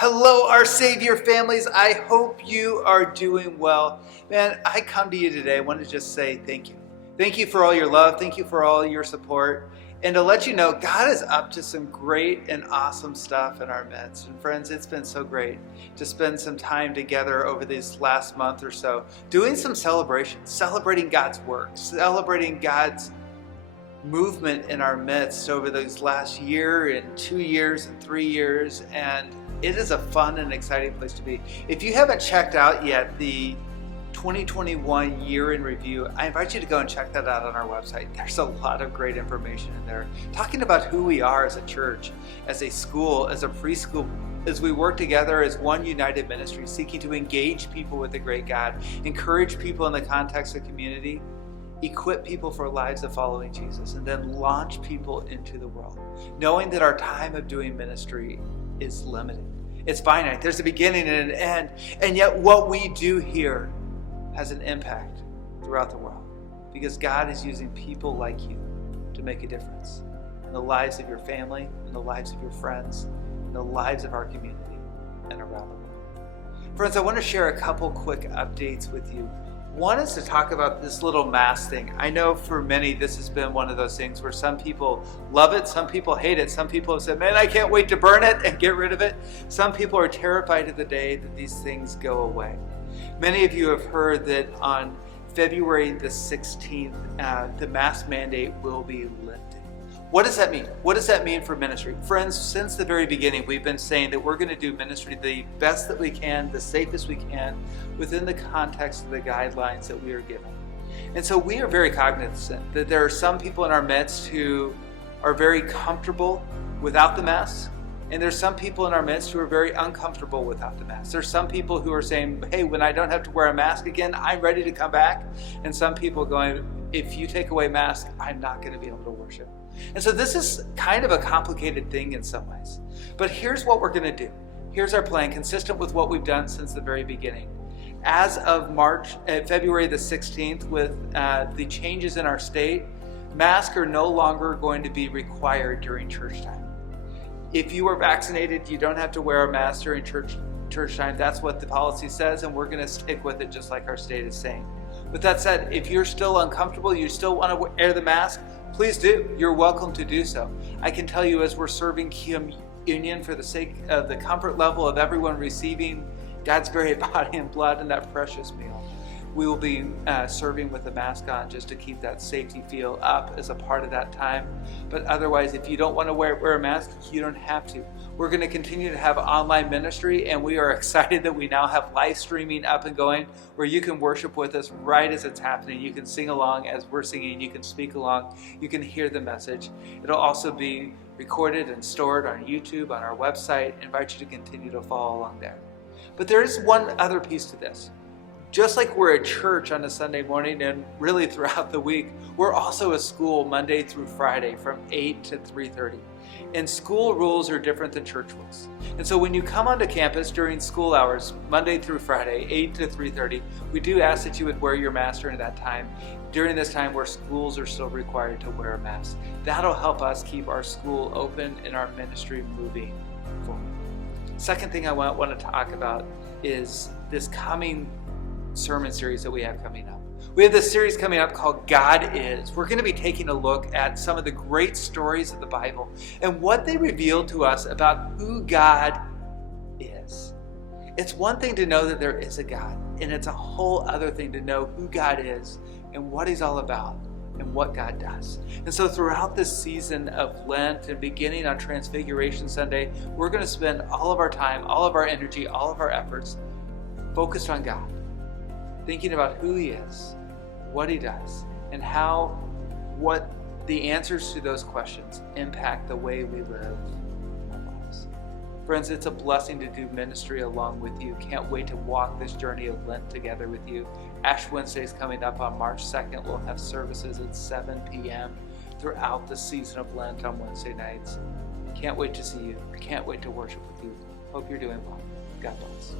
Hello, our Savior families. I hope you are doing well. Man, I come to you today. I want to just say thank you. Thank you for all your love. Thank you for all your support. And to let you know, God is up to some great and awesome stuff in our midst. And friends, it's been so great to spend some time together over this last month or so, doing some celebrations, celebrating God's work, celebrating God's movement in our midst over those last year and 2 years and 3 years. And it is a fun and exciting place to be. If you haven't checked out yet the 2021 year in review, I invite you to go and check that out on our website. There's a lot of great information in there, talking about who we are as a church, as a school, as a preschool, as we work together as one united ministry, seeking to engage people with the great God, encourage people in the context of community, equip people for lives of following Jesus, and then launch people into the world, knowing that our time of doing ministry is limited. It's finite. There's a beginning and an end. And yet what we do here has an impact throughout the world, because God is using people like you to make a difference in the lives of your family, in the lives of your friends, in the lives of our community, and around the world. Friends, I want to share a couple quick updates with you. One is to talk about this little mask thing. I know for many this has been one of those things where some people love it, some people hate it. Some people have said, man, I can't wait to burn it and get rid of it. Some people are terrified of the day that these things go away. Many of you have heard that on February the 16th, the mask mandate will be lifted. What does that mean? What does that mean for ministry? Friends, since the very beginning, we've been saying that we're going to do ministry the best that we can, the safest we can, within the context of the guidelines that we are given. And so we are very cognizant that there are some people in our midst who are very comfortable without the mask, and there's some people in our midst who are very uncomfortable without the mask. There's some people who are saying, hey, when I don't have to wear a mask again, I'm ready to come back. And some people going, if you take away masks, I'm not going to be able to worship. And so this is kind of a complicated thing in some ways. But here's what we're going to do. Here's our plan, consistent with what we've done since the very beginning. As of February the 16th, with the changes in our state, masks are no longer going to be required during church time. If you are vaccinated, you don't have to wear a mask during church time. That's what the policy says, and we're going to stick with it just like our state is saying. With that said, if you're still uncomfortable, you still want to wear the mask, please do. You're welcome to do so. I can tell you, as we're serving communion for the sake of the comfort level of everyone receiving God's very body and blood in that precious meal, we will be serving with the mask on just to keep that safety feel up as a part of that time. But otherwise, if you don't want to wear a mask, you don't have to. We're going to continue to have online ministry, and we are excited that we now have live streaming up and going where you can worship with us right as it's happening. You can sing along as we're singing. You can speak along. You can hear the message. It'll also be recorded and stored on YouTube, on our website. I invite you to continue to follow along there. But there is one other piece to this. Just like we're a church on a Sunday morning and really throughout the week, we're also a school Monday through Friday from 8 to 3:30. And school rules are different than church rules. And so when you come onto campus during school hours, Monday through Friday, 8 to 3:30, we do ask that you would wear your mask during that time, during this time where schools are still required to wear a mask. That'll help us keep our school open and our ministry moving forward. Second thing I want to talk about is this coming sermon series that we have coming up. We have this series coming up called God Is. We're going to be taking a look at some of the great stories of the Bible and what they reveal to us about who God is. It's one thing to know that there is a God, and it's a whole other thing to know who God is and what He's all about and what God does. And so throughout this season of Lent and beginning on Transfiguration Sunday, we're going to spend all of our time, all of our energy, all of our efforts focused on God, thinking about who He is, what He does, and what the answers to those questions impact the way we live our lives. Friends, it's a blessing to do ministry along with you. Can't wait to walk this journey of Lent together with you. Ash Wednesday is coming up on March 2nd. We'll have services at 7 p.m. throughout the season of Lent on Wednesday nights. Can't wait to see you. Can't wait to worship with you. Hope you're doing well. God bless.